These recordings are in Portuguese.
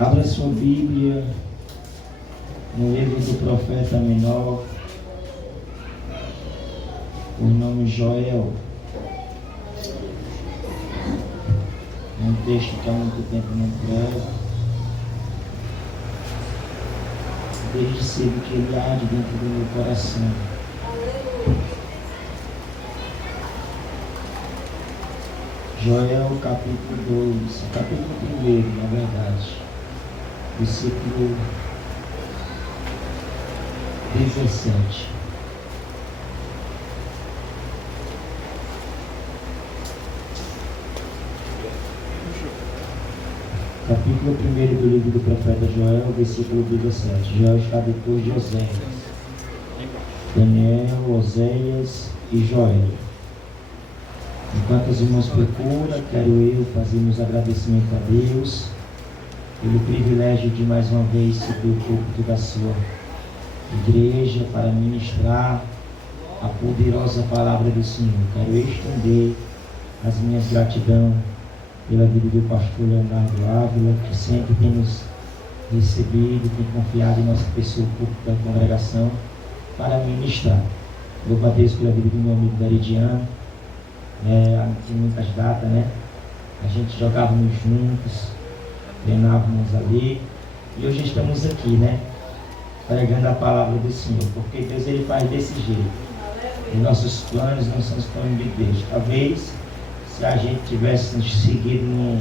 Abra sua Bíblia no livro do profeta menor, o nome Joel. É um texto que há muito tempo não prego, desde cedo que ele arde dentro do meu coração. Joel capítulo 2, capítulo 1, na verdade, versículo 17. Capítulo 1 do livro do profeta Joel, versículo 17. Joel está depois de Oséias, Daniel, Oséias e Joel. Enquanto os irmãos procuram, quero eu fazermos agradecimento a Deus pelo privilégio de mais uma vez subir o púlpito da sua igreja para ministrar a poderosa palavra do Senhor. Quero estender as minhas gratidão pela vida do pastor Leonardo Ávila, que sempre tem nos recebido, tem confiado em nossa pessoa, o púlpito da congregação, para ministrar. Louvo a Deus pela vida do meu amigo Veridiano. Tem muitas datas, né? A gente jogávamos juntos, treinávamos ali, e hoje estamos aqui, né? Pregando a palavra do Senhor, porque Deus ele faz desse jeito. E nossos planos não são os planos de Deus. Talvez, se a gente tivesse seguido no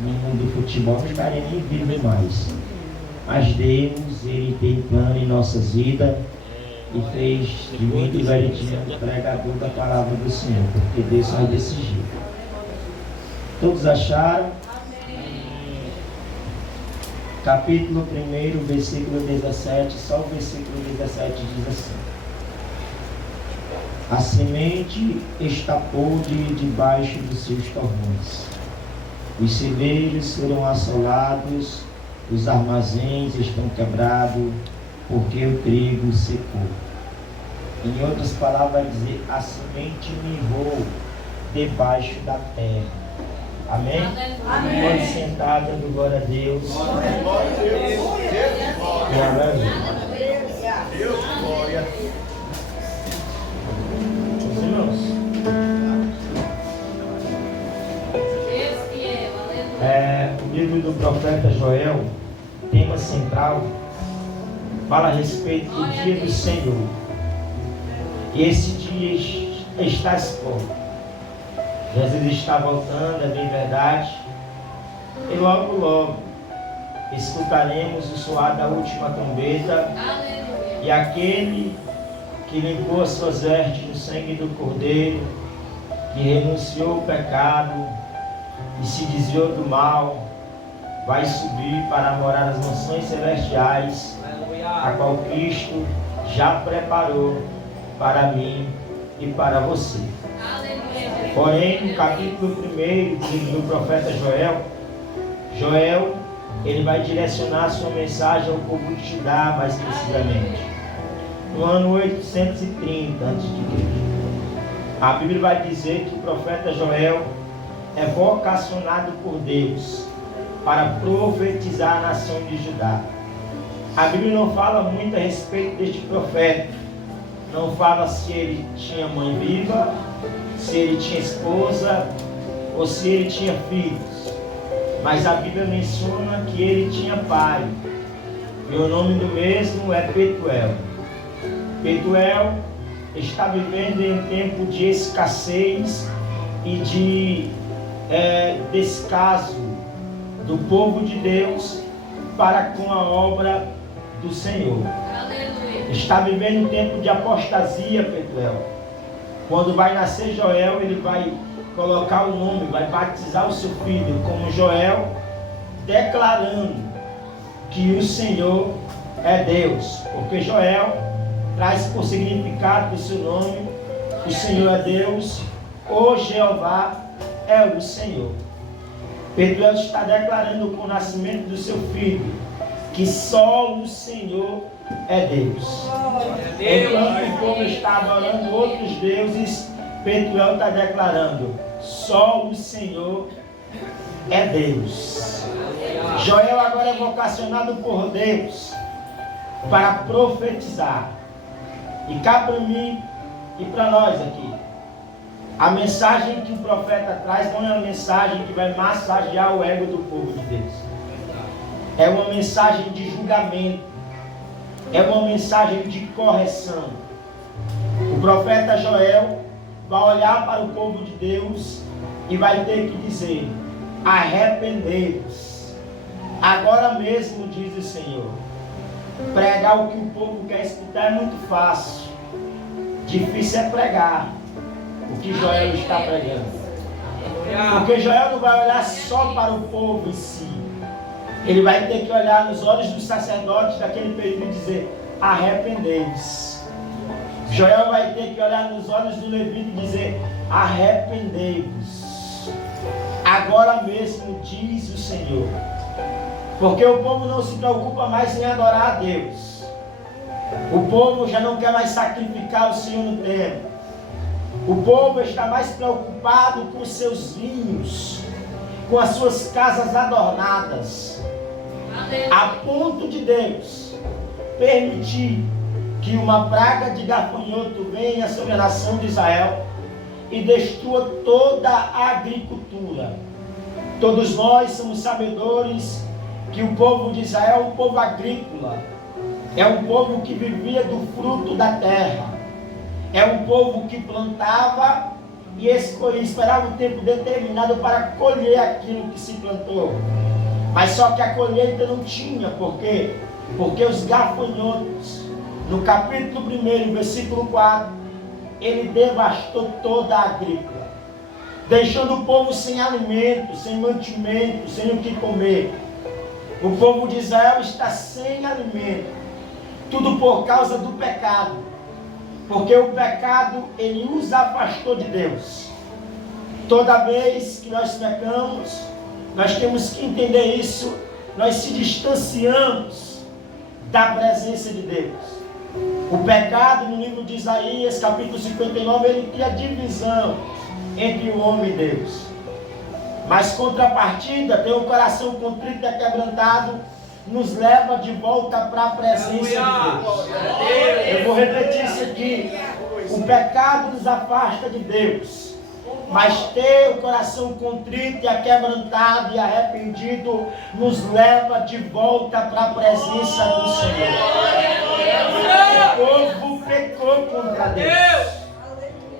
mundo do futebol, não estaria nem vivo mais. Mas Deus, ele tem plano em nossas vidas, e fez de mim e Veridiano pregador da palavra do Senhor, porque Deus faz desse jeito. Todos acharam? Capítulo 1, versículo 17, só o versículo 17 diz assim: a semente está podre debaixo dos seus torrões, os celeiros foram assolados, os armazéns estão quebrados, porque o trigo secou. Em outras palavras, vai dizer, a semente mirrou debaixo da terra. Amém? Amém. Pode sentar, dando glória a Deus. Glória a Deus. Glória a Deus. Deus, glória. Os irmãos. O livro do profeta Joel, tema central, fala a respeito do dia do Senhor. E esse dia está exposto. Jesus está voltando, é bem verdade. E logo, logo, escutaremos o soar da última trombeta. Aleluia. E aquele que limpou as suas vestes no sangue do Cordeiro, que renunciou ao pecado e se desviou do mal, vai subir para morar nas mansões celestiais, a qual Cristo já preparou para mim e para você. Porém, no capítulo 1 do livro do profeta Joel, ele vai direcionar a sua mensagem ao povo de Judá, mais precisamente no ano 830 a.C. A Bíblia vai dizer que o profeta Joel é vocacionado por Deus para profetizar a nação de Judá. A Bíblia não fala muito a respeito deste profeta. Não fala se ele tinha mãe viva, se ele tinha esposa ou se ele tinha filhos. Mas a Bíblia menciona que ele tinha pai. E o nome do mesmo é Petuel. Petuel está vivendo em um tempo de escassez e de descaso do povo de Deus para com a obra do Senhor. Aleluia. Está vivendo um tempo de apostasia, Petuel. Quando vai nascer Joel, ele vai colocar o nome, vai batizar o seu filho como Joel, declarando que o Senhor é Deus. Porque Joel traz por significado do seu nome, o Senhor é Deus, o Jeová é o Senhor. Petuel está declarando com o nascimento do seu filho que só o Senhor é Deus. Enquanto o povo está adorando outros deuses, Petuel está declarando: só o Senhor é Deus. Joel agora é vocacionado por Deus para profetizar. E cá para mim e para nós aqui, a mensagem que o profeta traz não é uma mensagem que vai massagear o ego do povo de Deus. É uma mensagem de julgamento. É uma mensagem de correção. O profeta Joel vai olhar para o povo de Deus e vai ter que dizer: arrependei-vos. Agora mesmo, diz o Senhor. Pregar o que o povo quer escutar é muito fácil. Difícil é pregar o que Joel está pregando. Porque Joel não vai olhar só para o povo em si. Ele vai ter que olhar nos olhos dos sacerdotes daquele período e dizer: arrependei-vos. Joel vai ter que olhar nos olhos do levita e dizer: arrependei-vos. Agora mesmo, diz o Senhor. Porque o povo não se preocupa mais em adorar a Deus. O povo já não quer mais sacrificar o Senhor no templo. O povo está mais preocupado com os seus vinhos, com as suas casas adornadas, a ponto de Deus permitir que uma praga de gafanhoto venha sobre a nação de Israel e destrua toda a agricultura. Todos nós somos sabedores que o povo de Israel é um povo agrícola, é um povo que vivia do fruto da terra, é um povo que plantava e esperava um tempo determinado para colher aquilo que se plantou. Mas só que a colheita não tinha, por quê? Porque os gafanhotos, no capítulo 1, versículo 4, ele devastou toda a agrícola, deixando o povo sem alimento, sem mantimento, sem o que comer. O povo de Israel está sem alimento, tudo por causa do pecado, porque o pecado, ele nos afastou de Deus. Toda vez que nós pecamos, nós temos que entender isso, nós se distanciamos da presença de Deus. O pecado, no livro de Isaías, capítulo 59, ele cria divisão entre o homem e Deus. Mas contrapartida, ter o coração contrito e quebrantado, nos leva de volta para a presença de Deus. Eu vou repetir isso aqui. O pecado nos afasta de Deus. Mas ter o coração contrito e quebrantado e arrependido nos leva de volta para a presença do Senhor. O povo pecou contra Deus.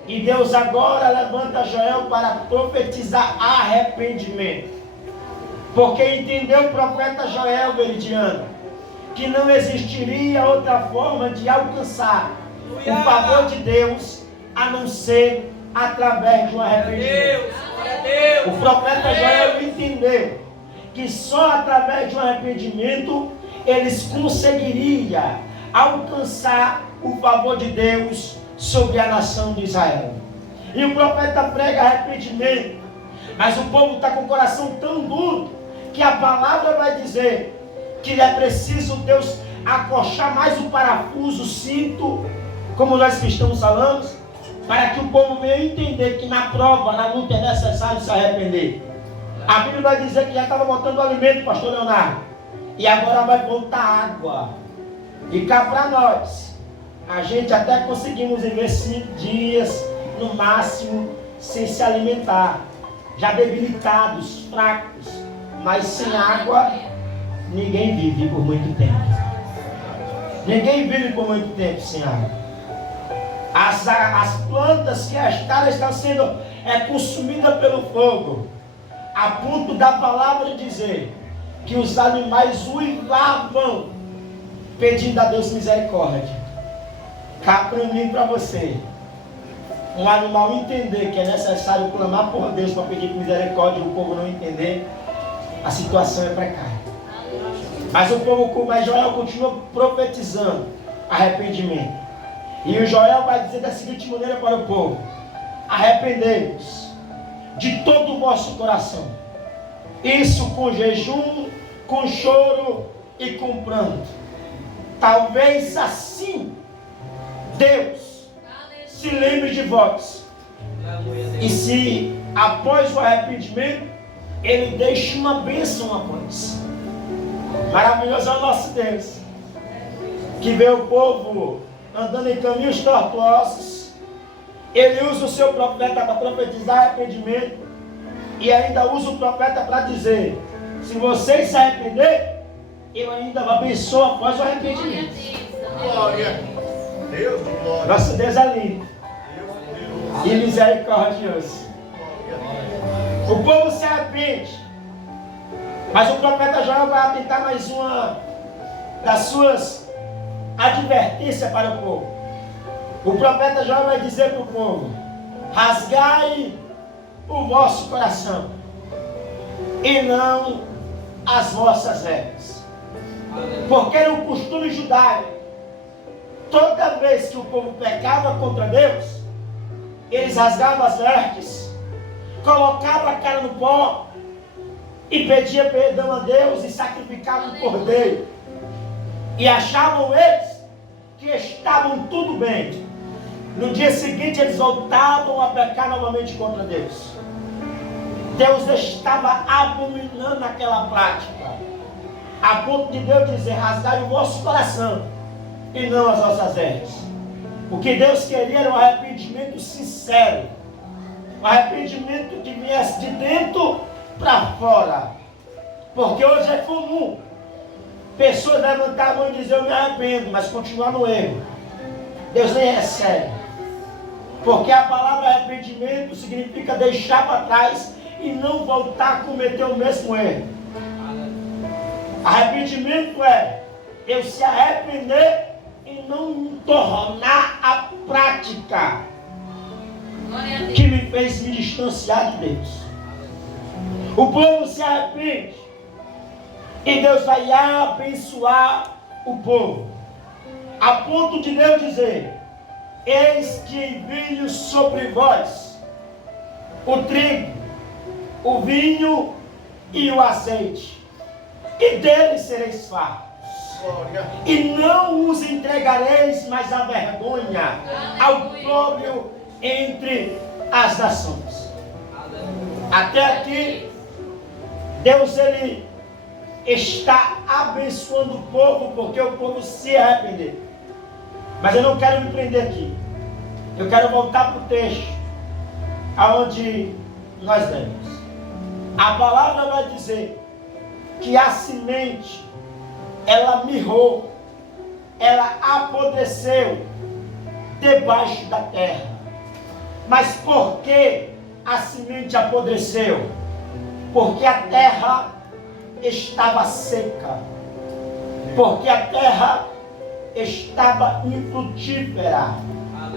E Deus agora levanta Joel para profetizar arrependimento. Porque entendeu o profeta Joel, veridiano, que não existiria outra forma de alcançar o favor de Deus a não ser através de um arrependimento. O profeta Joel entendeu que só através de um arrependimento eles conseguiriam alcançar o favor de Deus sobre a nação de Israel. E o profeta prega arrependimento, mas o povo está com o coração tão duro que a palavra vai dizer que é preciso Deus acochar mais o parafuso, o cinto, como nós cristãos falamos, para que o povo venha entender que na prova, na luta é necessário se arrepender. A Bíblia vai dizer que já estava botando alimento, pastor Leonardo, e agora vai voltar água. E cá para nós, a gente até conseguimos viver 5 dias, no máximo, sem se alimentar, já debilitados, fracos, mas sem água, ninguém vive por muito tempo. Ninguém vive por muito tempo sem água. As plantas que estaram estão sendo consumidas pelo fogo, a ponto da palavra dizer que os animais uivavam, pedindo a Deus misericórdia. Cá para mim e para você, um animal entender que é necessário clamar por Deus para pedir misericórdia e o povo não entender, a situação é precária. Mas Joel continua profetizando arrependimento. E o Joel vai dizer da seguinte maneira para o povo: arrependei-vos de todo o vosso coração, isso com jejum, com choro e com pranto. Talvez assim Deus se lembre de vós. E se após o arrependimento Ele deixa uma bênção após. Maravilhoso é o nosso Deus, que vê o povo andando em caminhos tortuosos. Ele usa o seu profeta para profetizar arrependimento, e ainda usa o profeta para dizer: se vocês se arrepender, eu ainda abençoo após o arrependimento. Glória a Deus, de glória. Nosso Deus é lindo e misericordioso. O povo se arrepende, mas o profeta Joel vai atentar mais uma das suas advertências para o povo. O profeta Joel vai dizer para o povo: rasgai o vosso coração e não as vossas vestes. Porque era um costume judaico, toda vez que o povo pecava contra Deus, eles rasgavam as vestes, colocavam a cara no pó e pediam perdão a Deus e sacrificavam um cordeiro. E achavam eles que estavam tudo bem. No dia seguinte eles voltavam a pecar novamente contra Deus. Deus estava abominando aquela prática, a ponto de Deus dizer: rasgai o vosso coração e não as vossas vestes. O que Deus queria era um arrependimento sincero, um arrependimento que viesse de dentro para fora. Porque hoje é comum pessoas levantar a mão e dizer: eu me arrependo, mas continuar no erro. Deus nem recebe. Porque a palavra arrependimento significa deixar para trás e não voltar a cometer o mesmo erro. Arrependimento é eu se arrepender e não me tornar a prática que me fez me distanciar de Deus. O povo se arrepende e Deus vai abençoar o povo, a ponto de Deus dizer: eis que envio sobre vós o trigo, o vinho e o azeite, e deles sereis fartos. E não os entregareis mais a vergonha ao próprio entre as nações. Até aqui, Deus ele está abençoando o povo, porque o povo se arrependeu. Mas eu não quero me prender aqui. Eu quero voltar para o texto aonde nós lemos. A palavra vai dizer que a semente, ela mirrou, ela apodreceu debaixo da terra. Mas por que a semente apodreceu? Porque a terra estava seca, porque a terra estava infrutífera,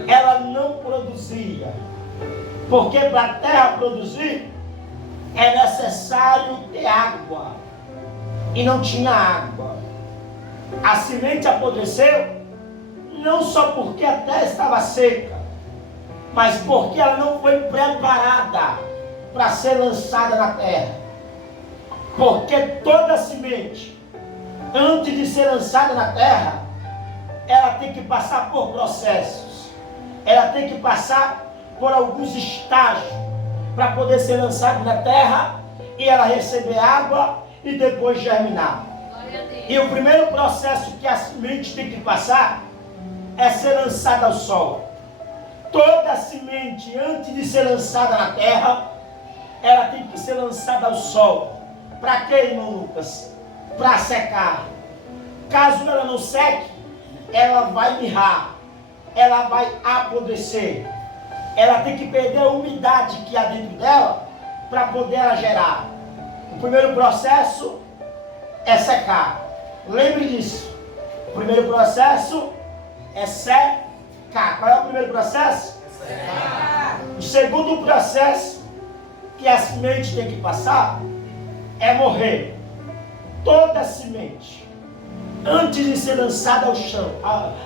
ela não produzia. Porque para a terra produzir é necessário ter água, e não tinha água. A semente apodreceu não só porque a terra estava seca, mas porque ela não foi preparada para ser lançada na terra. Porque toda semente, antes de ser lançada na terra, ela tem que passar por processos, ela tem que passar por alguns estágios para poder ser lançada na terra e ela receber água e depois germinar. E o primeiro processo que a semente tem que passar é ser lançada ao sol. Toda semente, antes de ser lançada na terra, ela tem que ser lançada ao sol. Para quê, irmão Lucas? Para secar. Caso ela não seque, ela vai mirrar, ela vai apodrecer. Ela tem que perder a umidade que há dentro dela para poder ela gerar. O primeiro processo é secar. Lembre disso. O primeiro processo é secar. Qual é o primeiro processo? Secar. O segundo processo que a semente tem que passar é morrer. Toda semente, antes de ser lançada ao chão,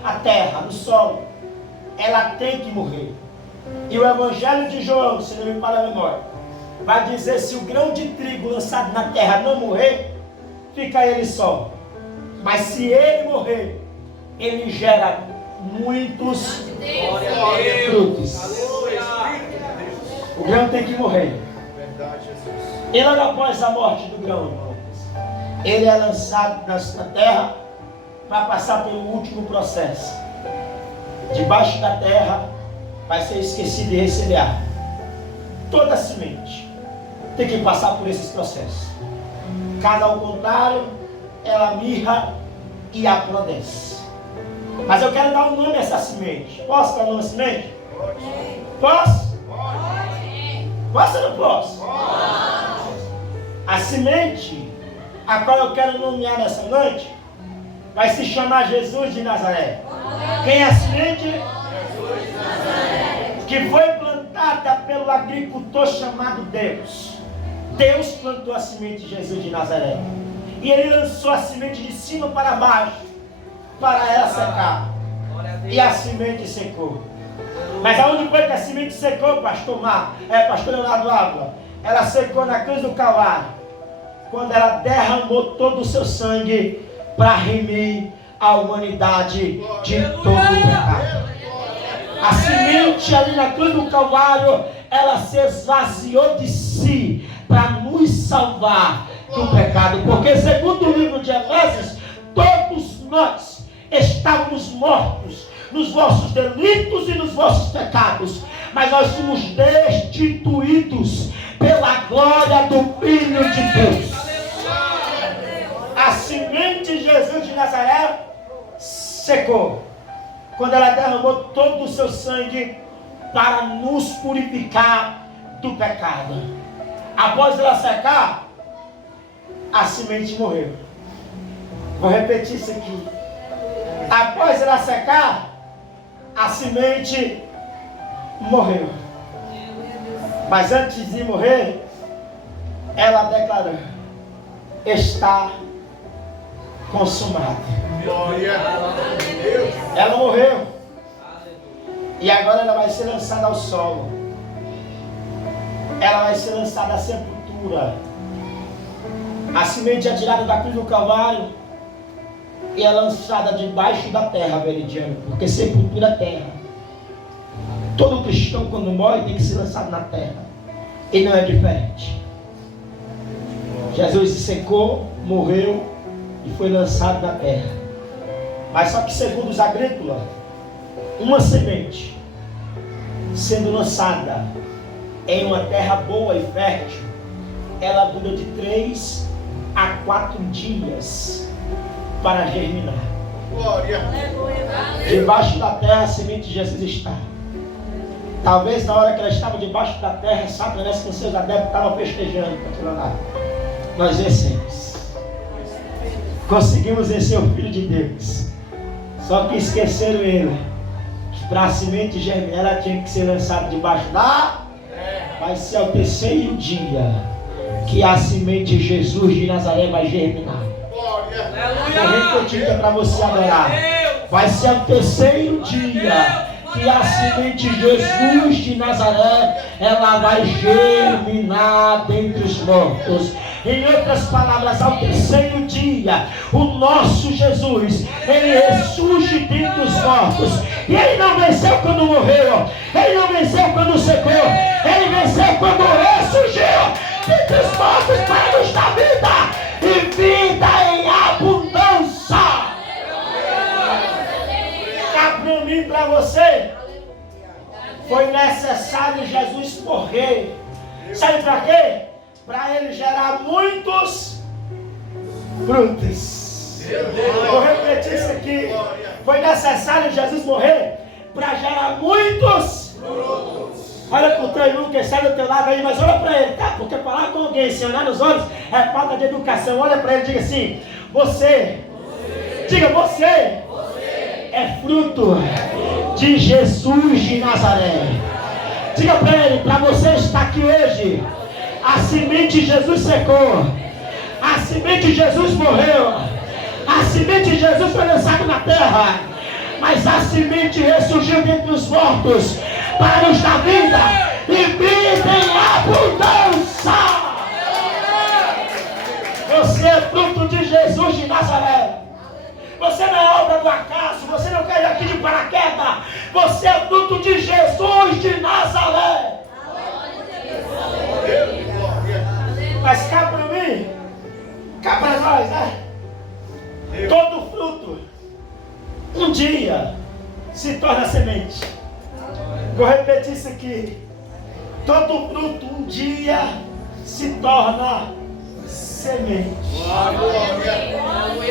à terra, no solo, ela tem que morrer. E o Evangelho de João, se não me falha a memória, vai dizer: se o grão de trigo lançado na terra não morrer, fica ele só. Mas se ele morrer, ele gera muitos frutos. O grão tem que morrer. E logo após a morte do grão, irmãos, ele é lançado na terra para passar pelo último processo. Debaixo da terra vai ser esquecido e receber água. Toda semente tem que passar por esses processos. Caso ao contrário, ela mirra e aprodece. Mas eu quero dar um nome a essa semente. Posso dar um nome a semente? Posso? Posso ou não posso? A semente a qual eu quero nomear nessa noite vai se chamar Jesus de Nazaré. Quem é a semente? Jesus de Nazaré. Que foi plantada pelo agricultor chamado Deus. Deus plantou a semente de Jesus de Nazaré. E ele lançou a semente de cima para baixo, para ela secar. E a semente secou. Mas aonde foi que a semente secou, pastor Leonardo Ávila? Ela secou na cruz do Calvário, quando ela derramou todo o seu sangue para remir a humanidade de todo o pecado. A semente ali na cruz do Calvário, ela se esvaziou de si para nos salvar do pecado. Porque segundo o livro de Efésios, todos nós estávamos mortos nos vossos delitos e nos vossos pecados, mas nós fomos destituídos pela glória do Filho de Deus. A semente de Jesus de Nazaré secou quando ela derramou todo o seu sangue para nos purificar do pecado. Após ela secar, a semente morreu. Vou repetir isso aqui. Após ela secar, a semente morreu. Mas antes de morrer, ela declarou: está consumado. Glória a Deus. Ela morreu. E agora ela vai ser lançada ao solo. Ela vai ser lançada à sepultura. A semente é tirada da cruz do Calvário e é lançada debaixo da terra, Veridiano, porque sepultura é terra. Todo cristão, quando morre, tem que ser lançado na terra. E não é diferente. Jesus se secou, morreu e foi lançado na terra. Mas só que, segundo os agrícolas, uma semente sendo lançada em uma terra boa e fértil, ela dura de 3 a 4 dias para germinar. Glória. Debaixo da terra a semente de Jesus está. Talvez na hora que ela estava debaixo da terra, Satanás com seus adeptos estavam festejando. Nós vencemos. Conseguimos vencer o Filho de Deus. Só que esqueceram ele. Que para a semente germinar, ela tinha que ser lançada debaixo da terra. Vai ser ao terceiro dia que a semente de Jesus de Nazaré vai germinar. Vou repetir que é para você adorar. Vai ser ao terceiro dia que a semente de Jesus de Nazaré, ela vai germinar dentre os mortos. Em outras palavras, ao terceiro dia, o nosso Jesus, ele ressurge dentre os mortos. E ele não venceu quando morreu, ele não venceu quando secou, ele venceu quando ressurgiu dentre os mortos para nos dar vida e vida em abundância. Para mim, para você, foi necessário Jesus morrer. Sabe para quê? Para ele gerar muitos frutos. Vou repetir isso aqui. Foi necessário Jesus morrer para gerar muitos frutos. Olha para o teu irmão que está do teu lado aí, mas olha para ele, tá? Porque falar com alguém sem olhar nos olhos é falta de educação. Olha para ele e diga assim: diga você é fruto de Jesus de Nazaré. Diga para ele: para você estar aqui hoje, a semente de Jesus secou, a semente de Jesus morreu, a semente de Jesus foi lançada na terra, mas a semente ressurgiu dentre os mortos para nos dar vida e vida em abundância. Você é fruto de Jesus de Nazaré. Você não é obra do acaso, você não caiu aqui de paraquedas. Você é fruto de Jesus de Nazaré. Mas cá para mim, cá para nós, né? Todo fruto, um dia, se torna semente. Vou repetir isso aqui. Todo fruto, um dia, se torna semente.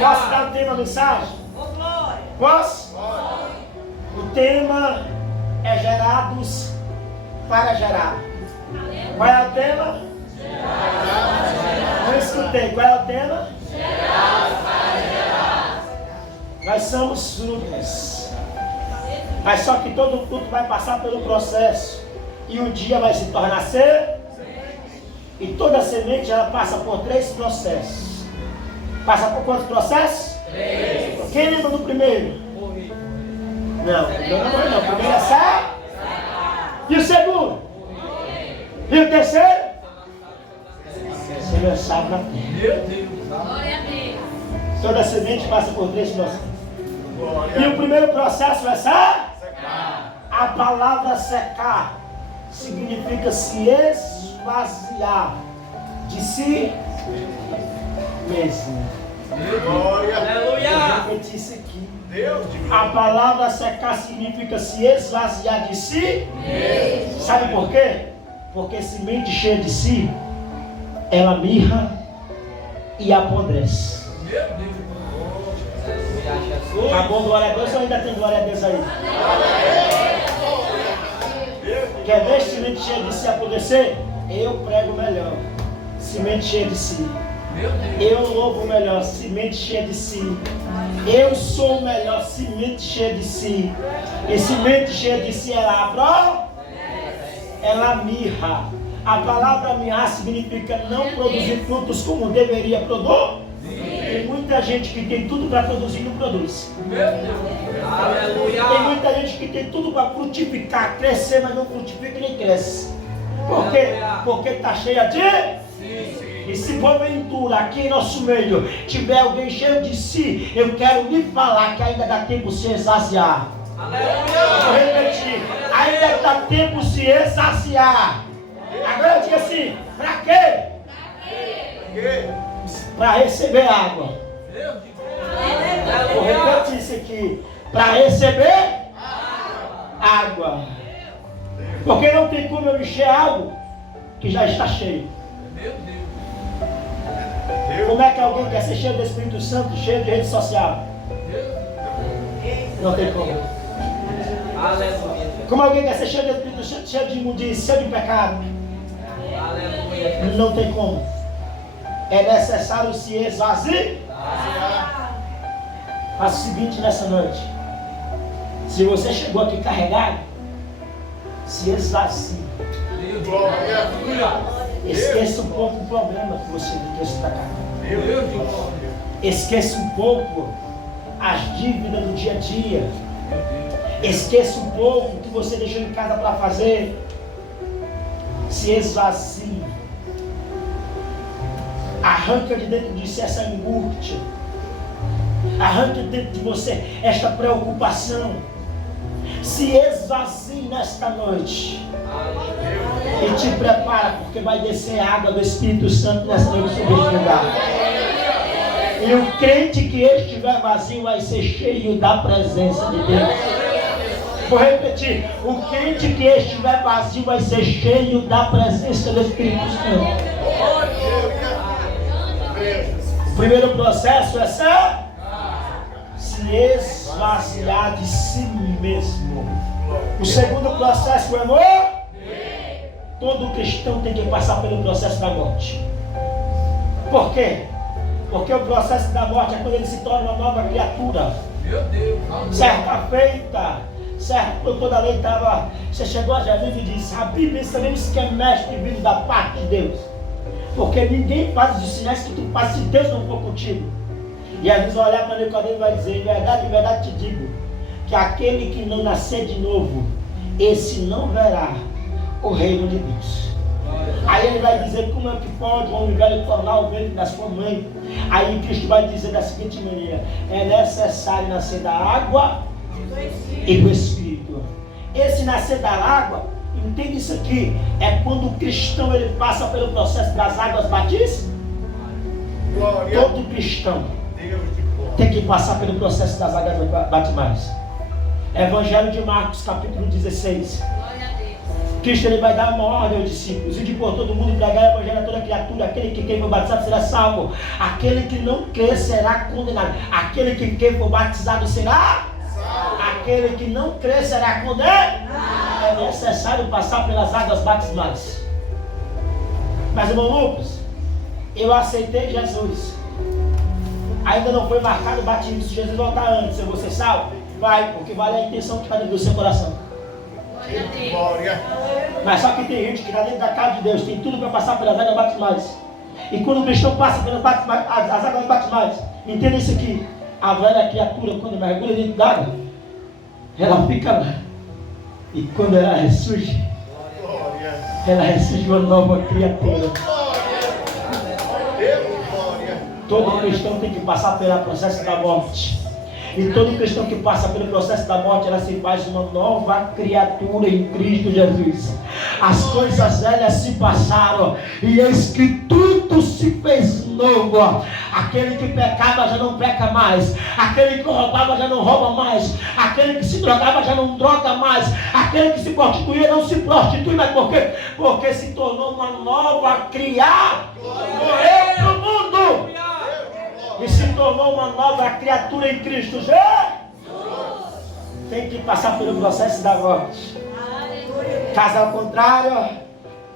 Posso dar o tema da mensagem? Posso? O tema é gerados para gerar. Qual é o tema? Não escutei. Qual é o tema? Gerados para gerar. Nós somos frutos. Mas só que todo fruto vai passar pelo processo. E um dia vai se tornar semente. E toda semente ela passa por 3 processos. Passa por quantos processos? 3. Quem lembra do primeiro? Morrer. Não, o primeiro não morre não. O primeiro é secar. E o segundo? Morrer. E o terceiro? Ser lançado na terra. Meu Deus. Glória a Deus. Toda semente passa por 3 processos. E o primeiro processo é secar. A palavra secar significa se esvaziar de si mesmo. Glória. Aleluia. Eu repeti isso aqui. A palavra secar significa se esvaziar de si mesmo. Sabe por quê? Porque semente cheia de si, ela mirra e apodrece. Meu Deus. Acabou glória a Deus ou ainda tem glória a Deus aí? Quer ver semente cheia de si apodrecer? Eu prego melhor. Semente cheia de si. Eu louvo melhor. Semente cheia de si. Eu sou melhor. Semente cheia de si. E semente cheia de si ela mirra. A palavra mirrar significa não produzir frutos como deveria produzir. Tem muita gente que tem tudo para produzir e não produz. Aleluia. Tem muita gente que tem tudo para frutificar, crescer, mas não frutifica e nem cresce. Por quê? Porque está cheia de... E se porventura aqui em nosso meio tiver alguém cheio de si, eu quero lhe falar que ainda dá tempo de se esvaziar. Vou repetir. Ainda dá tempo de se esvaziar. Agora eu digo assim, para quê? Para receber água. Vou repetir isso aqui. Para receber água. Porque não tem como eu encher algo que já está cheio. Como é que alguém quer ser cheio do Espírito Santo, cheio de rede social? Não tem como. Como alguém quer ser cheio do Espírito Santo, cheio de imundícia, cheio de pecado? Não tem como. É necessário se esvaziar. Faça o seguinte nessa noite. Se você chegou aqui carregado, se esvazie. Esqueça um pouco o problema que você trouxe para cá. Esqueça um pouco as dívidas do dia a dia. Esqueça um pouco o que você deixou em casa para fazer. Se esvazie. Arranca de dentro de si essa angústia. Arranca de dentro de você esta preocupação. Se esvazie nesta noite. E te prepara, porque vai descer a água do Espírito Santo nessa noite sobre este lugar. E o crente que estiver vazio vai ser cheio da presença de Deus. Vou repetir. O crente que estiver vazio vai ser cheio da presença do Espírito Santo. O primeiro processo é se esvaziar de si mesmo. O segundo processo é morrer. Todo cristão tem que passar pelo processo da morte. Por quê? Porque o processo da morte é quando ele se torna uma nova criatura. Meu Deus. Certa feita, certo, o doutor da lei estava. Você chegou a Jesus e disse: a Bíblia sabemos que é mestre vindo da parte de Deus. Porque ninguém faz os sinais que tu fazes se Deus não for contigo. E às vezes vai olhar para Nicodemo e vai dizer: em verdade te digo, que aquele que não nascer de novo, esse não verá o reino de Deus. Aí ele vai dizer: como é que pode um homem velho tornar o ventre da sua mãe? Aí Cristo vai dizer da seguinte maneira: é necessário nascer da água e do Espírito. Esse nascer da água Entende isso aqui? É quando o cristão ele passa pelo processo das águas batistas. Glória. Todo cristão Deus de glória. tem que passar pelo processo das águas batismais. Evangelho de Marcos, capítulo 16. Cristo ele vai dar uma ordem aos discípulos: ide por todo mundo e pregar o evangelho a toda criatura. Aquele que quer for batizado será salvo, aquele que não crer será condenado. Aquele que quer for batizado será salvo, aquele que não crer será condenado. É necessário passar pelas águas batismais. Mas, irmão Lucas, eu aceitei Jesus, ainda não foi marcado o batismo. Se Jesus voltar antes, eu vou ser salvo? Vai, porque vale a intenção que está dentro do seu coração. Glória. Mas só que tem gente que está dentro da casa de Deus, tem tudo para passar pelas águas batismais. E quando o cristão passa pelas as águas batismais, entenda isso aqui: a velha criatura, quando mergulha dentro d'água, ela fica lá. E quando ela ressurge, Glória. ela ressurge uma nova criatura. Deus, glória. Todo cristão tem que passar pelo processo da morte. E todo cristão que passa pelo processo da morte, ela se faz uma nova criatura em Cristo Jesus. As coisas velhas se passaram e eis que tudo se fez novo. Aquele que pecava já não peca mais. Aquele que roubava já não rouba mais. Aquele que se drogava já não droga mais. Aquele que se prostituía não se prostitui mais. Por quê? Porque se tornou uma nova criatura. Morreu para o mundo e se tornou uma nova criatura em Cristo Jesus. Tem que passar pelo processo da morte. Caso ao contrário,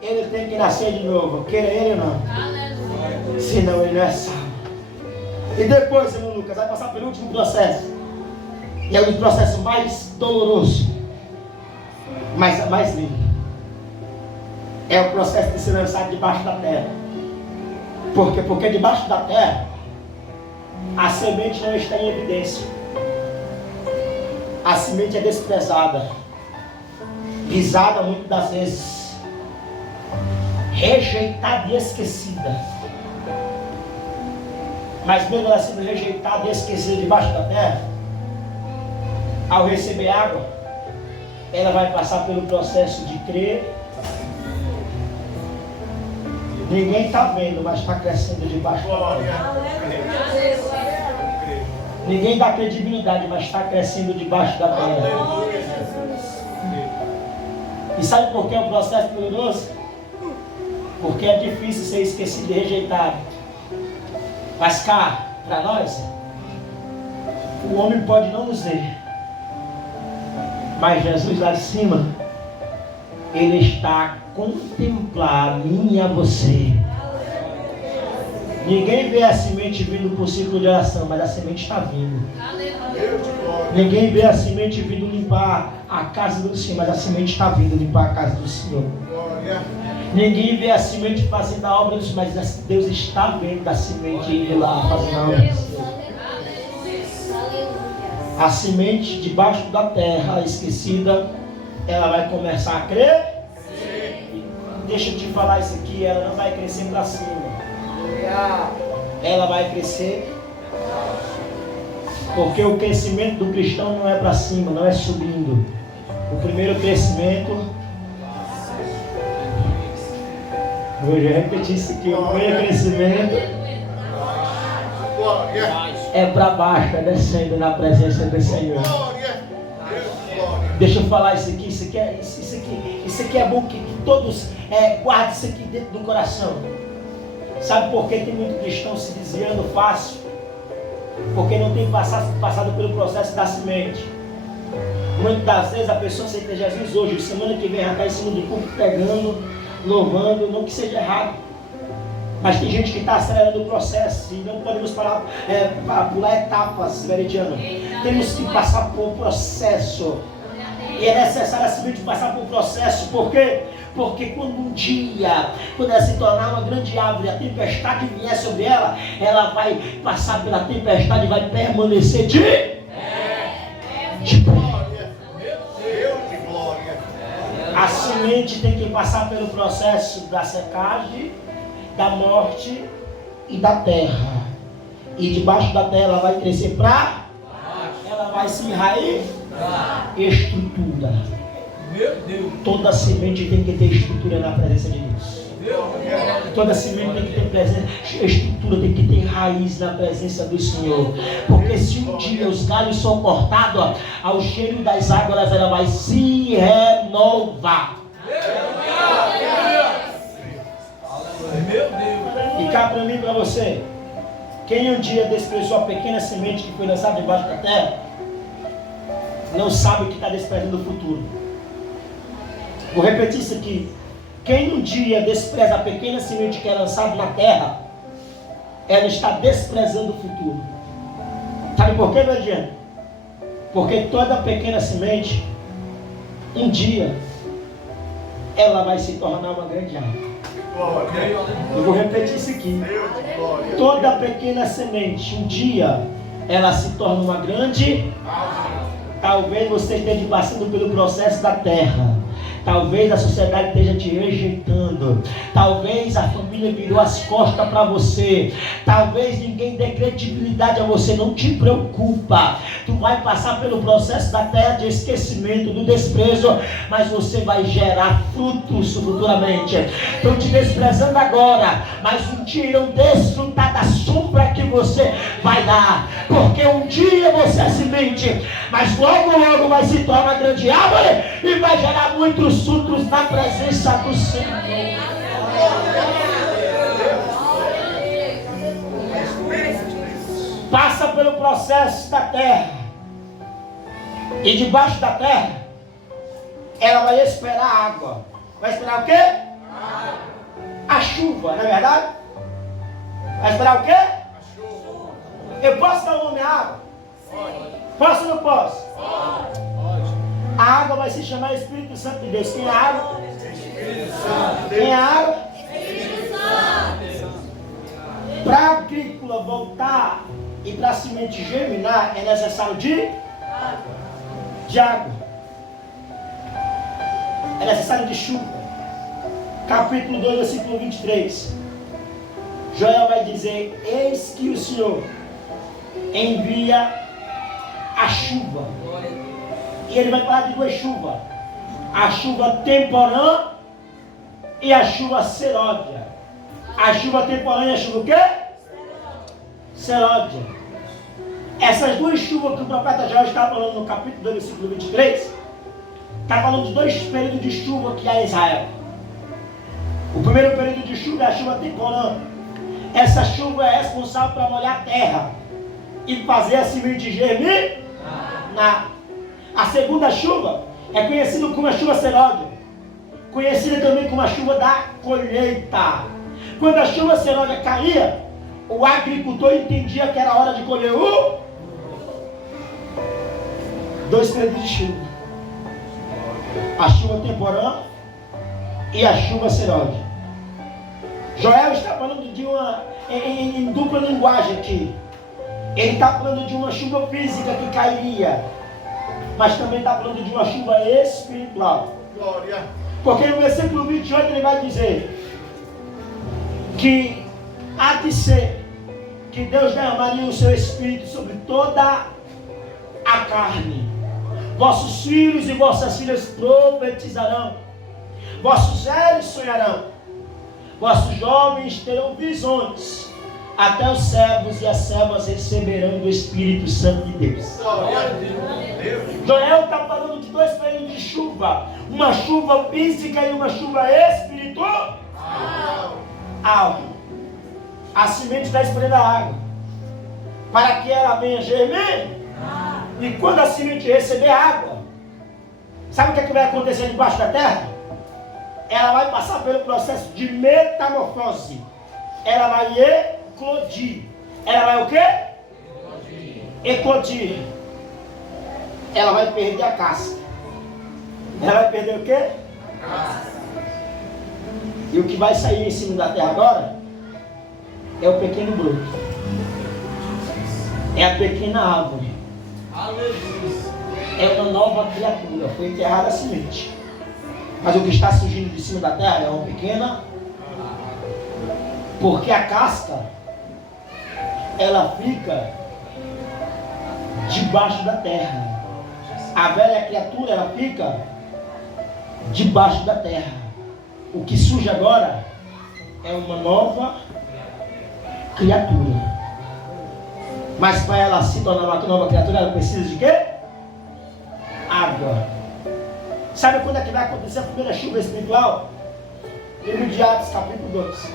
ele tem que nascer de novo, queira ele ou não. Senão ele não é salvo. E depois, irmão Lucas, vai passar pelo último processo. E é o processo mais doloroso, mas mais lindo. É o processo de ser lançado debaixo da terra. Por quê? Porque debaixo da terra a semente não está em evidência. A semente é desprezada, pisada muitas das vezes, rejeitada e esquecida. Mas mesmo ela sendo rejeitada e esquecida debaixo da terra, ao receber água, ela vai passar pelo processo de crer. Ninguém está vendo, mas está crescendo debaixo da terra. Ninguém dá credibilidade, mas está crescendo debaixo da terra. E sabe por que é um processo doloroso? Porque é difícil ser esquecido e rejeitado. Mas cá, para nós, o homem pode não nos ver, mas Jesus lá de cima, Ele está a contemplar a mim e a você. Ninguém vê a semente vindo por ciclo de oração, mas a semente está vindo. Ninguém vê a semente vindo limpar a casa do Senhor, mas a semente está vindo limpar a casa do Senhor. Ninguém vê a semente fazendo a obra do Senhor, mas Deus está vendo a semente ir lá fazendo a obra do Senhor. A semente debaixo da terra esquecida, ela vai começar a crer. E deixa eu te falar isso aqui, ela não vai crescer para cima. Ela vai crescer, porque o crescimento do cristão não é para cima, não é subindo. O primeiro crescimento, vou repetir isso aqui, o primeiro crescimento é para baixo, é descendo na presença do Senhor. Deixa eu falar isso aqui, isso aqui é bom que todos guardem isso aqui dentro do coração. Sabe por que tem muito cristão se desviando fácil? Porque não tem passado pelo processo da semente. Muitas das vezes a pessoa aceita Jesus hoje, semana que vem já está em cima do púlpito pregando, louvando, não que seja errado. Mas tem gente que está acelerando o processo e não podemos parar para pular etapas, Veridiano. Temos que passar por um processo. E é necessário a semente passar por um processo. Por quê? Porque quando um dia, quando ela se tornar uma grande árvore, a tempestade vier sobre ela, ela vai passar pela tempestade e vai permanecer de pé. A semente tem que passar pelo processo da secagem, da morte e da terra. E debaixo da terra ela vai crescer para, ela vai se enraizar, estrutura. Meu Deus. Toda semente tem que ter estrutura na presença de Deus. Toda semente tem que ter estrutura, tem que ter raiz na presença do Senhor. Porque se um dia os galhos são cortados, ao cheiro das águas ela vai se renovar. Meu Deus. E cá para mim e para você, quem um dia desprezou a pequena semente que foi lançada debaixo da terra, não sabe o que está desprezando o futuro. Vou repetir isso aqui. Quem um dia despreza a pequena semente que é lançada na terra, ela está desprezando o futuro. Sabe por quê, Verdiano? Porque toda pequena semente, um dia, ela vai se tornar uma grande árvore. Eu vou repetir isso aqui. Toda pequena semente, um dia, ela se torna uma grande árvore. Talvez você esteja passando pelo processo da terra. Talvez a sociedade esteja te rejeitando. Talvez a família virou as costas para você. Talvez ninguém dê credibilidade a você. Não te preocupa. Tu vai passar pelo processo da terra de esquecimento, do desprezo, mas você vai gerar frutos futuramente. Estão te desprezando agora, mas um dia irão desfrutar da sombra que você vai dar. Porque um dia você é semente, mas logo vai se tornar grande árvore e vai gerar muitos frutos na presença do Senhor. Passa pelo processo da terra, e debaixo da terra ela vai esperar água. Vai esperar o quê? A chuva, não é verdade? Vai esperar o quê? Eu posso dar o nome à água? Posso ou não posso? A água vai se chamar Espírito Santo de Deus. Quem é a água? Quem é a água? Para a agrícola voltar e para a semente germinar, é necessário de água. É necessário de chuva. Capítulo 2, versículo 23. Joel vai dizer: eis que o Senhor envia a chuva. E ele vai falar de duas chuvas: a chuva temporã e a chuva seródia. A chuva temporã e a chuva o quê? Seródia. Essas duas chuvas que o profeta Joel está falando no capítulo 2, versículo 23, está falando de dois períodos de chuva que há em Israel. O primeiro período de chuva é a chuva temporã. Essa chuva é responsável para molhar a terra e fazer a semente germinar. A segunda chuva é conhecida como a chuva seródia, conhecida também como a chuva da colheita. Quando a chuva seródia caía, o agricultor entendia que era hora de colher dois períodos de chuva: a chuva temporã e a chuva seródia. Joel está falando de uma em dupla linguagem aqui. Ele está falando de uma chuva física que cairia, mas também está falando de uma chuva espiritual. Glória. Porque no versículo 28 ele vai dizer que há de ser que Deus derramaria o seu Espírito sobre toda a carne. Vossos filhos e vossas filhas profetizarão, vossos velhos sonharão, vossos jovens terão visões, até os servos e as servas receberão do Espírito Santo de Deus. Joel está falando de dois períodos de chuva: uma chuva física e uma chuva espiritual. A semente está esperando a água para que ela venha germinar. E quando a semente receber água, sabe o que, é que vai acontecer debaixo da terra? Ela vai passar pelo processo de metamorfose. Ela vai eclodir. Ela vai o quê? Eclodir. Ela vai perder a casca. Ela vai perder o quê? A casca. E o que vai sair em cima da terra agora é o pequeno broto. É a pequena árvore. Aleluia. É uma nova criatura. Foi enterrada a semente. Mas o que está surgindo de cima da terra é uma pequena. Porque a casca, ela fica debaixo da terra. A velha criatura, ela fica debaixo da terra. O que surge agora é uma nova criatura. Mas para ela se tornar uma nova criatura, ela precisa de quê? Água. Sabe quando é que vai acontecer a primeira chuva espiritual? Livro de Atos, capítulo 2.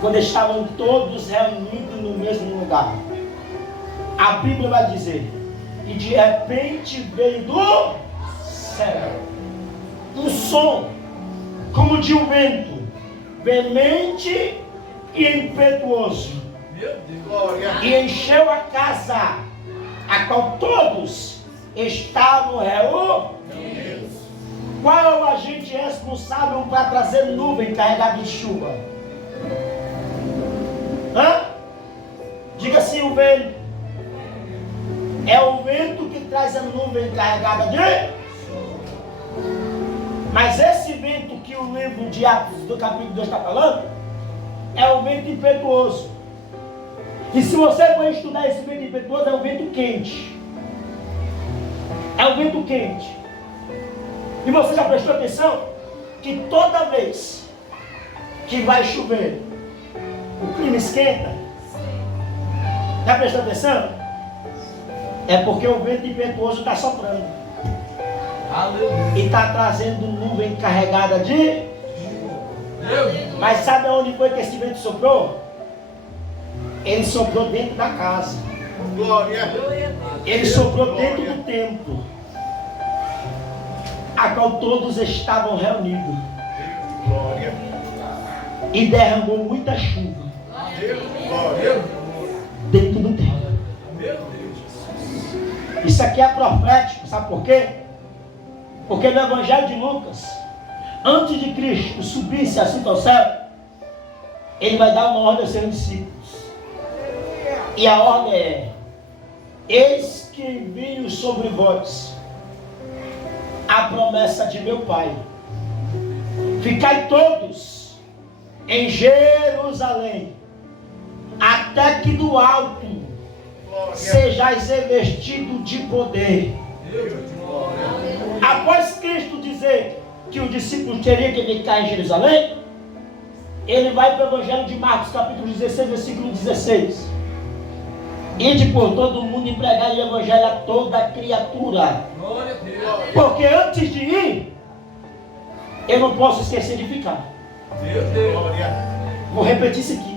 Quando estavam todos reunidos no mesmo lugar. A Bíblia vai dizer: e de repente veio do céu um som como de um vento veemente e impetuoso, e encheu a casa a qual todos estavam reunidos. Qual é o agente responsável para trazer nuvem carregada de chuva? Diga assim: o vento. É o vento que traz a nuvem carregada de... Mas esse vento que o livro de Atos do capítulo 2 está falando é o vento impetuoso. E se você for estudar esse vento impetuoso, é o vento quente. É o vento quente. E você já prestou atenção que toda vez que vai chover, o clima esquenta? Já prestou atenção? É porque o vento impetuoso está soprando. Aleluia. E está trazendo nuvem carregada de... Mas sabe aonde foi que esse vento soprou? Ele soprou dentro da casa. Glória. Ele soprou dentro do templo, a qual todos estavam reunidos. Glória. E derramou muita chuva. Glória. Dentro do templo. Isso aqui é profético, sabe por quê? Porque no Evangelho de Lucas, antes de Cristo subisse assim ao céu, ele vai dar uma ordem aos seus discípulos. E a ordem é: eis que envio sobre vós a promessa de meu Pai. Ficai todos em Jerusalém, até que do alto sejais revestidos de poder. Após Cristo dizer que os discípulos teriam que ficar em Jerusalém, ele vai para o Evangelho de Marcos, capítulo 16, versículo 16. Ide por todo o mundo e pregai o Evangelho a toda criatura. Porque antes de ir, eu não posso esquecer de ficar. Vou repetir isso aqui.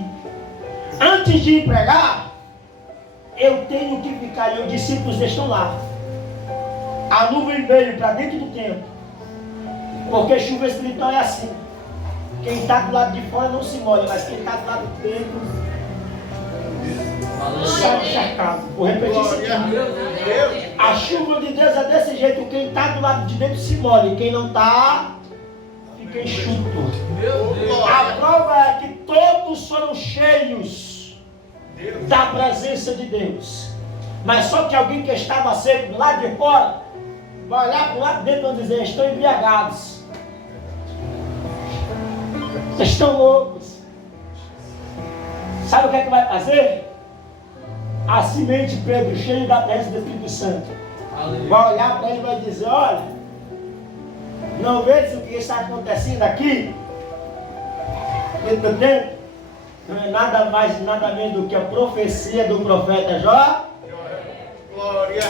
Antes de ir pregar, eu tenho que ficar, e os discípulos estão lá. A nuvem veio para dentro do templo, porque chuva espiritual é assim: quem está do lado de fora não se molha, mas quem está do lado de dentro sai encharcado. Vou repetir isso aqui. A chuva de Deus é desse jeito: quem está do lado de dentro se molha, e quem não está fica enxuto. A prova é que todos foram cheios da presença de Deus, mas só que alguém que estava seco do lado de fora vai olhar para o lado de dentro e vai dizer: estão embriagados, vocês estão loucos. Sabe o que é que vai fazer? A semente Pedro, cheio da presença do Espírito Santo, vai olhar para ele e vai dizer: olha, não vejo o que está acontecendo aqui dentro do templo? Não é nada mais e nada menos do que a profecia do profeta Joel. Glória.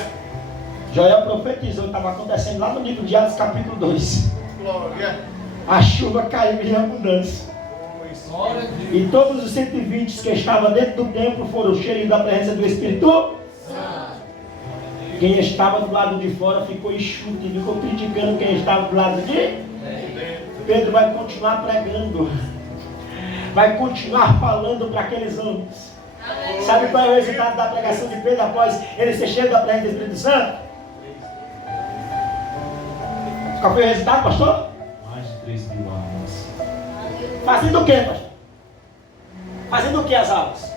Joel profetizou, estava acontecendo lá no livro de Atos, capítulo 2. Glória. A chuva caiu em abundância. E todos os 120 que estavam dentro do templo foram cheios da presença do Espírito. Quem estava do lado de fora ficou enxuto e ficou criticando quem estava do lado de. Pedro vai continuar pregando, vai continuar falando para aqueles homens. Sabe qual é o resultado da pregação de Pedro após ele ser cheio da presença do Espírito Santo? Qual foi o resultado, pastor? Mais de 3.000 almas. Fazendo o que, pastor? Fazendo o que as almas?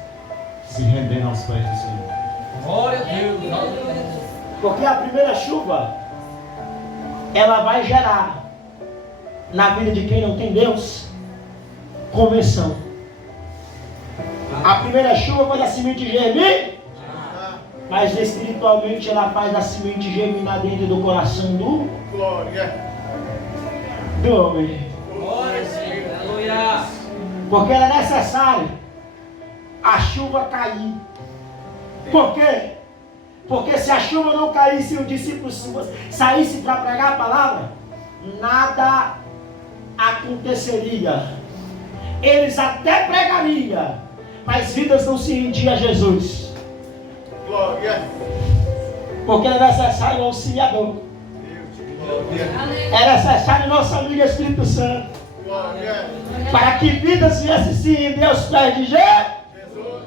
Se rendendo aos pés do Senhor. Glória a Deus. Porque a primeira chuva, ela vai gerar na vida de quem não tem Deus conversão. A primeira chuva faz a semente germinar, mas espiritualmente ela faz a semente germinar dentro do coração do. Glória. do homem. Glória, Senhor. Aleluia. Porque era necessário a chuva cair. Por quê? Porque se a chuva não caísse e os discípulos saíssem para pregar a palavra, nada aconteceria. Eles até pregariam, mas vidas não se rendiam a Jesus. Glória. Porque é necessário um auxiliador. Glória. É necessário nosso amigo Espírito Santo. Glória. Para que vidas viessem se render aos pés de Jesus. Jesus.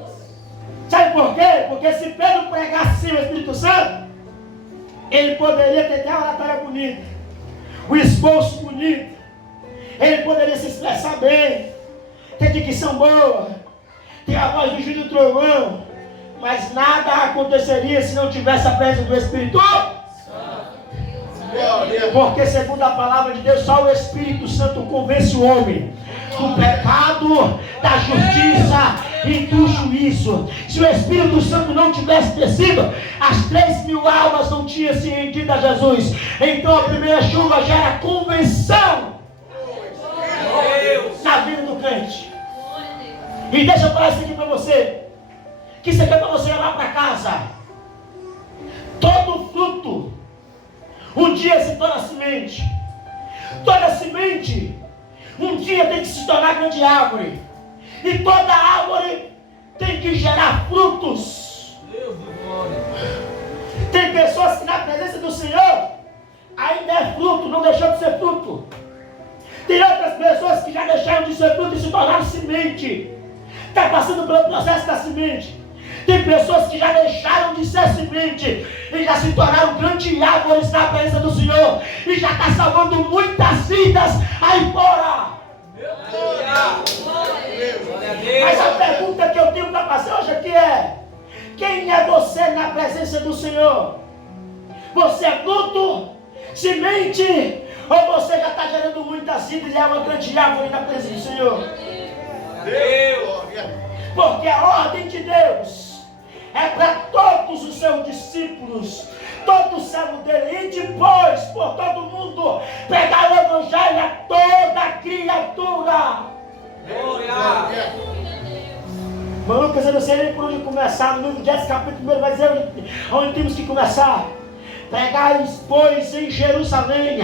Sabe por quê? Porque se Pedro pregasse o Espírito Santo, ele poderia ter até a oratória bonita, o esboço bonito, ele poderia se expressar bem, ter dicção boa, ter a voz do Júlio Trovão, mas nada aconteceria se não tivesse a presença do Espírito Santo. Glória. Porque segundo a palavra de Deus, só o Espírito Santo convence o homem do pecado, da justiça e do juízo. Se o Espírito Santo não tivesse descido, as 3.000 almas não tinham se rendido a Jesus. Então a primeira chuva já era convenção na vida do crente. E deixa eu falar isso aqui para você, que isso aqui é para você levar para casa. Todo fruto um dia se torna semente. Toda semente um dia tem que se tornar grande árvore. E toda árvore tem que gerar frutos. Deus de glória. Tem pessoas que na presença do Senhor ainda é fruto, não deixou de ser fruto. Tem outras pessoas que já deixaram de ser fruto e se tornaram semente. Está passando pelo processo da semente. Tem pessoas que já deixaram de ser semente e já se tornaram grandes árvores na presença do Senhor. E já está salvando muitas vidas aí fora. Mas a pergunta que eu tenho para fazer hoje aqui é: quem é você na presença do Senhor? Você é fruto, semente, ou você já está gerando muitas vidas e é uma grande árvore na presença do Senhor? Porque a ordem de Deus é para todos os seus discípulos, todo o servo dele, e depois por todo mundo pregar o evangelho a toda criatura. Glória. Mano, Lucas, eu não sei nem por onde começar. No livro de Atos, capítulo 1, vai dizer onde temos que começar. Pregai, pois, em Jerusalém,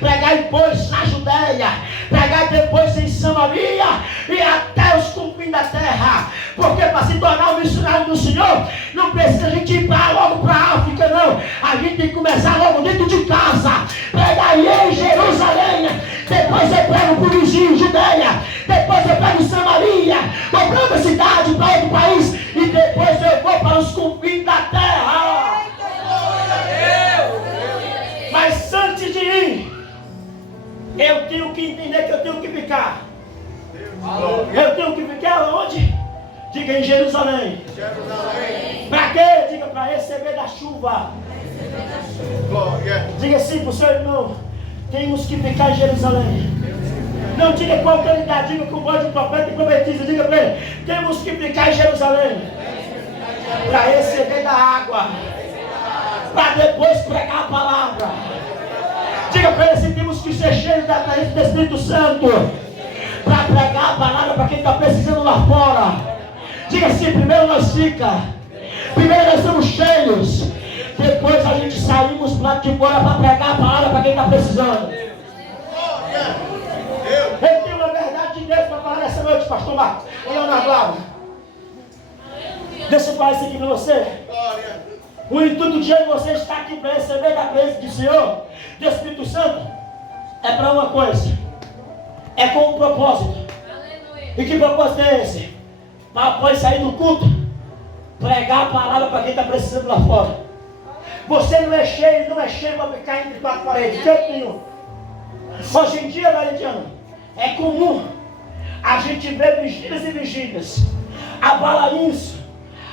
pregai, pois, na Judéia, pregai depois em Samaria e até os confins da terra. Porque para se tornar um missionário do Senhor, não precisa a gente ir logo para a África, não. A gente tem que começar logo dentro de casa. Pregai em Jerusalém, depois eu prego para o vizinho, Judéia, depois eu prego em Samaria, vou para outra cidade, para outro país, e depois eu vou para os confins da terra. Mas antes de ir, eu tenho que entender que eu tenho que ficar. Eu tenho que ficar onde? Diga em Jerusalém. Para quê? Diga para receber da chuva. Diga assim para o seu irmão: temos que ficar em Jerusalém. Não diga com autoridade, diga com voz de profeta e profetiza. Diga para ele: temos que ficar em Jerusalém para receber da água, para depois pregar a palavra. Diga para ele assim: temos que ser cheios da presença do Espírito Santo para pregar a palavra para quem está precisando lá fora. Diga assim: primeiro nós estamos cheios, depois a gente saímos para de fora para pregar a palavra para quem está precisando. Eu tenho uma verdade de Deus para falar nessa noite, pastor Marcos, Leonardo Laura. Deixa eu falar isso aqui para você. O intuito de você estar aqui para receber da presença do Senhor, do Espírito Santo, é para uma coisa: é com um propósito. E que propósito é esse? Para após sair do culto, pregar a palavra para quem está precisando lá fora. Você não é cheio para ficar entre quatro paredes, de jeito nenhum. Hoje em dia, Valentiano, é comum a gente ver vigílias e vigílias, abala isso,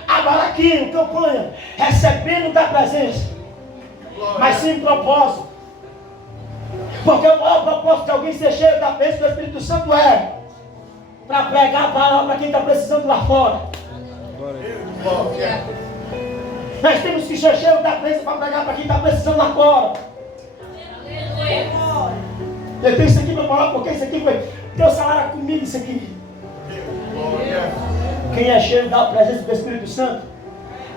abala aquilo, campanha, recebendo da presença, mas sem propósito. Porque o maior propósito de alguém ser cheio da presença do Espírito Santo é para pregar a palavra para quem está precisando lá fora. Nós temos que ser cheios da presença para pregar para quem está precisando lá fora. Eu tenho isso aqui para falar porque isso aqui foi teu salário comigo, isso aqui. Quem é cheio da presença do Espírito Santo,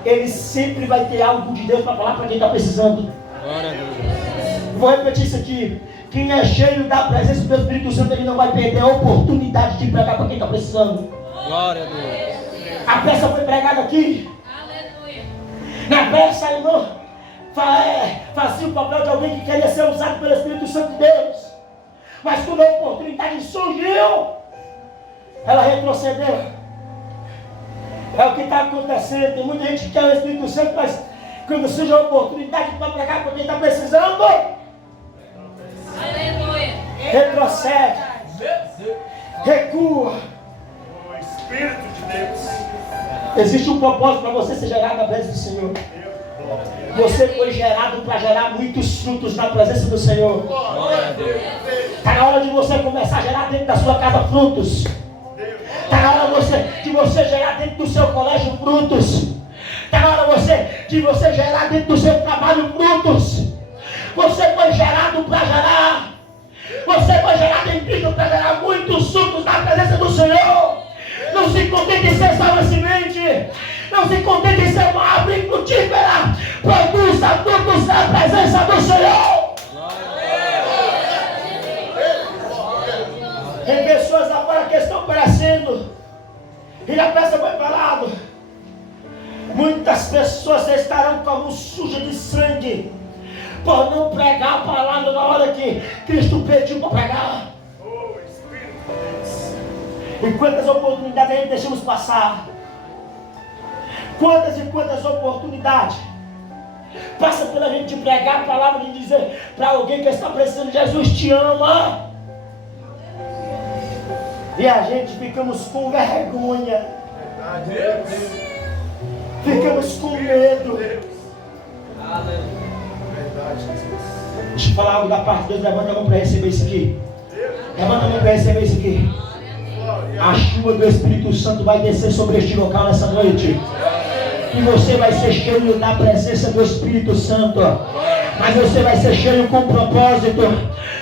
ele sempre vai ter algo de Deus para falar para quem está precisando. Glória a Deus. Vou repetir isso aqui. Quem é cheio da presença do Espírito Santo, ele não vai perder a oportunidade de pregar para quem está precisando. Glória a Deus. A peça foi pregada aqui. Aleluia. Na peça, irmão, fazia o papel de alguém que queria ser usado pelo Espírito Santo de Deus. Mas quando a oportunidade surgiu, ela retrocedeu. É o que está acontecendo. Tem muita gente que quer o Espírito Santo, mas quando surge a oportunidade para pregar para quem está precisando, Aleluia. retrocede, recua. O Espírito de Deus. Existe um propósito para você ser gerado na presença do Senhor. Você foi gerado para gerar muitos frutos na presença do Senhor. Glória a Deus. Está na hora de você começar a gerar dentro da sua casa frutos. Está na hora de você gerar dentro do seu colégio frutos. Está na hora de você gerar dentro do seu trabalho frutos. Você foi gerado para gerar. Você foi gerado em Cristo para gerar muitos frutos na presença do Senhor. Não se contente em ser só uma semente. Não se contente em ser uma árvore frutífera. Produza frutos na presença do Senhor. Tem pessoas agora que estão perecendo. E a peça foi falado. Muitas pessoas estarão como sujas de sangue por não pregar a palavra na hora que Cristo pediu para pregar. O Espírito de Deus. E quantas oportunidades aí deixamos passar? Quantas e quantas oportunidades passa pela gente pregar a palavra e dizer para alguém que está precisando: Jesus te ama. E a gente ficamos com vergonha, ficamos com medo. Deixa eu falar algo da parte de Deus. Levanta a mão para receber isso aqui. Levanta a mão para receber isso aqui. A chuva do Espírito Santo vai descer sobre este local nessa noite. E você vai ser cheio da presença do Espírito Santo. Mas você vai ser cheio com propósito.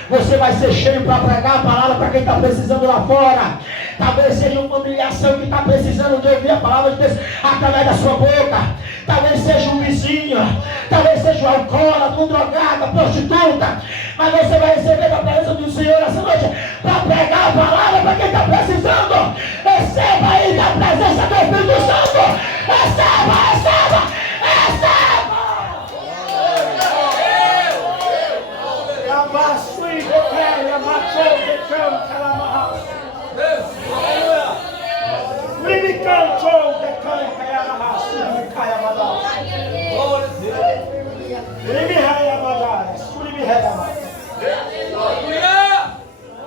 Você vai ser cheio para pregar a palavra para quem está precisando lá fora. Talvez seja uma humilhação que está precisando de ouvir a palavra de Deus através da sua boca. Talvez seja um vizinho. Talvez seja um alcoólatra, um drogado, uma prostituta. Mas você vai receber da presença do Senhor essa noite para pregar a palavra para quem está precisando. Receba aí da presença do Espírito Santo. Receba, receba, receba.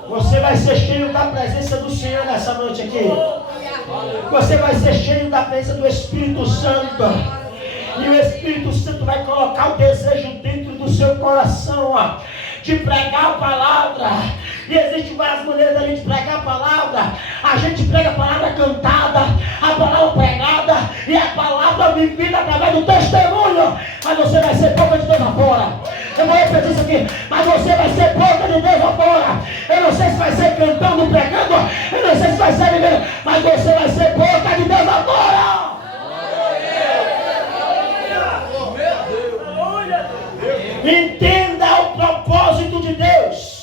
Você vai ser cheio da presença do Senhor nessa noite aqui. Você vai ser cheio da presença do Espírito Santo. E o Espírito Santo vai colocar o desejo dentro do seu coração, ó, de pregar a palavra. E existem várias maneiras da gente pregar a palavra. A gente prega a palavra cantada, a palavra pregada e a palavra vivida através do testemunho. Mas você vai ser boca de Deus afora. Eu vou repetir isso aqui. Mas você vai ser boca de Deus afora. Eu não sei se vai ser cantando, pregando. Eu não sei se vai ser vivendo. Mas você vai ser boca de Deus afora. Entenda o propósito de Deus.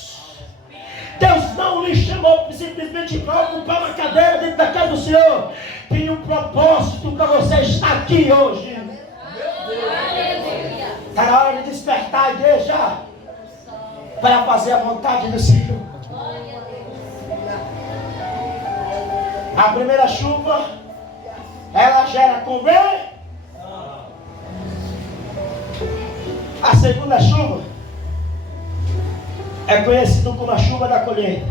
Deus não lhe chamou simplesmente para ocupar uma cadeira dentro da casa do Senhor. Tem um propósito para você estar aqui hoje. Está na hora de despertar a igreja para fazer a vontade do Senhor. A primeira chuva, ela gera comer. A segunda chuva é conhecido como a chuva da colheita.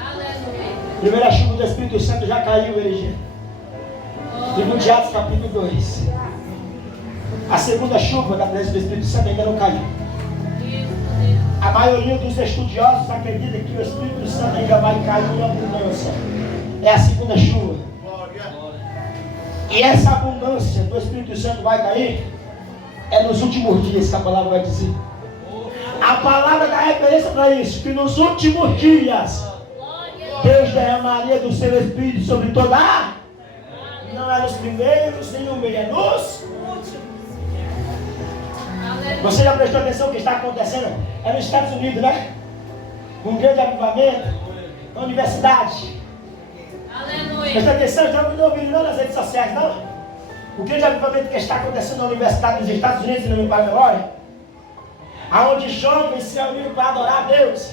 A primeira chuva do Espírito Santo já caiu, igreja. Livro de Atos, capítulo 2. A segunda chuva da presença do Espírito Santo ainda não caiu. A maioria dos estudiosos acredita que o Espírito Santo ainda vai cair em abundância. É a segunda chuva. E essa abundância do Espírito Santo vai cair é nos últimos dias que a palavra vai dizer. A palavra dá referência para isso, que nos últimos dias Deus derramaria do seu Espírito sobre toda a... Não é nos primeiros, nem no meio, é nos últimos. Você já prestou atenção no que está acontecendo? É nos Estados Unidos, né? Um grande avivamento na universidade. Aleluia. Presta atenção, já não ouviram não nas redes sociais, não? O grande avivamento que está acontecendo na Universidade dos Estados Unidos, se não me falha a memória, aonde jovens se reuniram para adorar a Deus.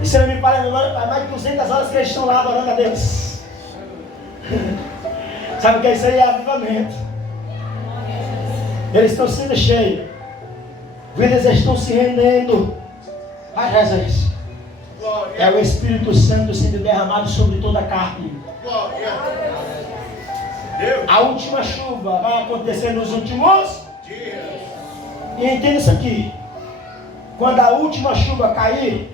E se não me falha a memória, faz mais de 200 horas que eles estão lá adorando a Deus. Sabe o que é isso aí? É avivamento. Eles estão sendo cheios. Vidas estão se rendendo. Ai, Jesus. É o Espírito Santo sendo derramado sobre toda a carne. A última chuva vai acontecer nos últimos dias. E entenda isso aqui. Quando a última chuva cair,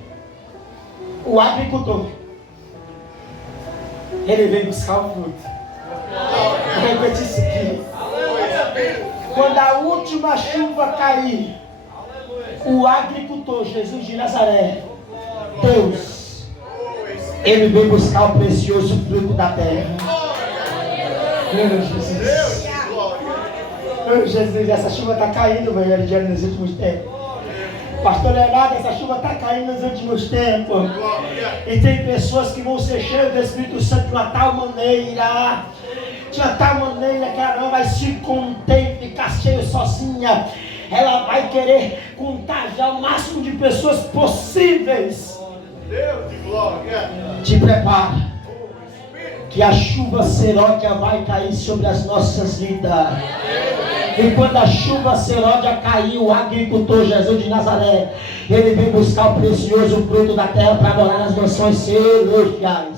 o agricultor, ele vem buscar o fruto. Vou repetir isso aqui. Quando a última chuva cair, o agricultor, Jesus de Nazaré, Deus, ele vem buscar o precioso fruto da terra. Meu Jesus. Meu Jesus, essa chuva está caindo, velho, nos últimos tempos. Pastor Leonardo, essa chuva está caindo nos últimos tempos. E tem pessoas que vão ser cheias do Espírito Santo de uma tal maneira. De uma tal maneira que ela não vai se conter e ficar cheia sozinha. Ela vai querer contagiar o máximo de pessoas possíveis. Deus de glória. Te prepara, que a chuva seródia vai cair sobre as nossas vidas. E quando a chuva seródia cair, o agricultor Jesus de Nazaré, ele vem buscar o precioso fruto da terra para morar nas mansões celestiais.